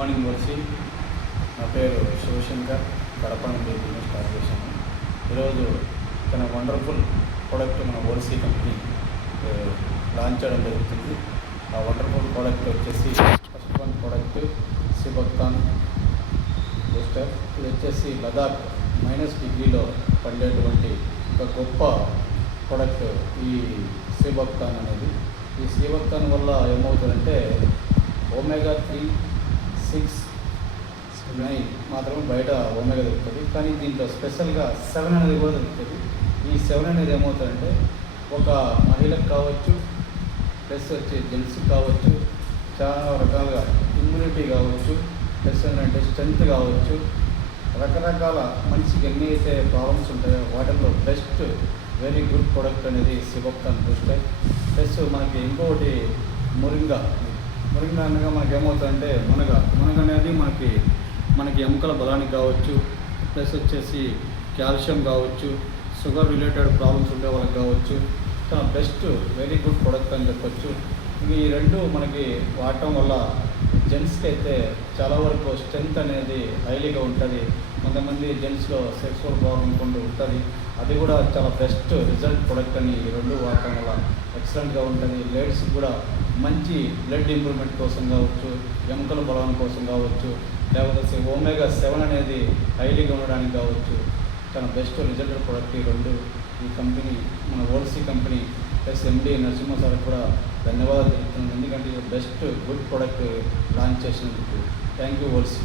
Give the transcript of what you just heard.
Morning వచ్చి నా పేరు శివశంకర్, కడప నుండి బిజినెస్ స్టార్ట్ చేశాను. ఈరోజు తన వండర్ఫుల్ ప్రోడక్ట్ మన ఓల్సీ కంపెనీ లాంచ్ చేయడం జరుగుతుంది. ఆ వండర్ఫుల్ ప్రోడక్ట్ వచ్చేసి ఫస్ట్ వన్ ప్రోడక్ట్ సిబక్తాన్ బూస్టర్. ఇది వచ్చేసి లదాఖ్ -డిగ్రీలో పండేటువంటి ఒక గొప్ప ప్రోడక్ట్ ఈ సిబక్తాన్ అనేది. ఈ సిబక్తాన్ వల్ల ఏమవుతుందంటే omega-3, 6, 9 మాత్రమే బయట ఒమేగా దొరుకుతుంది, కానీ దీంట్లో స్పెషల్గా 7 అనేది కూడా దొరుకుతుంది. ఈ 7 అనేది ఏమవుతుందంటే ఒక మహిళకు కావచ్చు, ప్లస్ వచ్చి జెంట్స్కి కావచ్చు, చాలా రకాలుగా ఇమ్యూనిటీ కావచ్చు, ప్లస్ ఏంటంటే స్ట్రెంత్ కావచ్చు, రకరకాల మనిషికి ఎన్ని అయితే ప్రాబ్లమ్స్ ఉంటాయో వాటిల్లో బెస్ట్ వెరీ గుడ్ ప్రోడక్ట్ అనేది సిబక్తాన్ బూస్టర్. ప్లస్ మనకి ఇంకొకటి మురింగా అనగా మనకి ఏమవుతుందంటే మునగ అనేది మనకి ఎముకల బలానికి కావచ్చు, ప్లస్ వచ్చేసి కాల్షియం కావచ్చు, షుగర్ రిలేటెడ్ ప్రాబ్లమ్స్ ఉండే వాళ్ళకి కావచ్చు, చాలా బెస్ట్ వెరీ గుడ్ ప్రోడక్ట్ అని చెప్పొచ్చు. ఈ రెండు మనకి వాడటం వల్ల జెంట్స్కి అయితే చాలా వరకు స్ట్రెంత్ అనేది హైలీగా ఉంటుంది. కొంతమంది జెంట్స్లో సెక్సువల్ ప్రాబ్లం కొంటూ ఉంటుంది, అది కూడా చాలా బెస్ట్ రిజల్ట్ ప్రోడక్ట్ అని ఈ రెండు వాడటం వల్ల ఎక్సలెంట్గా ఉంటుంది. లేడీస్కి కూడా మంచి బ్లడ్ ఇంప్రూవ్మెంట్ కోసం కావచ్చు, ఎముకల బలం కోసం కావచ్చు, లేకపోతే omega-7 అనేది హైలీగా ఉండడానికి కావచ్చు, చాలా బెస్ట్ రిజల్ట్ ప్రోడక్ట్ ఈ రెండు. ఈ కంపెనీ మన ఓల్సీ company plus MD Narasimha sir కూడా ధన్యవాదాలు తెలుపుతున్నాను, ఎందుకంటే బెస్ట్ గుడ్ ప్రోడక్ట్ లాంచ్ చేసినందుకు. Thank you ఓల్సీ.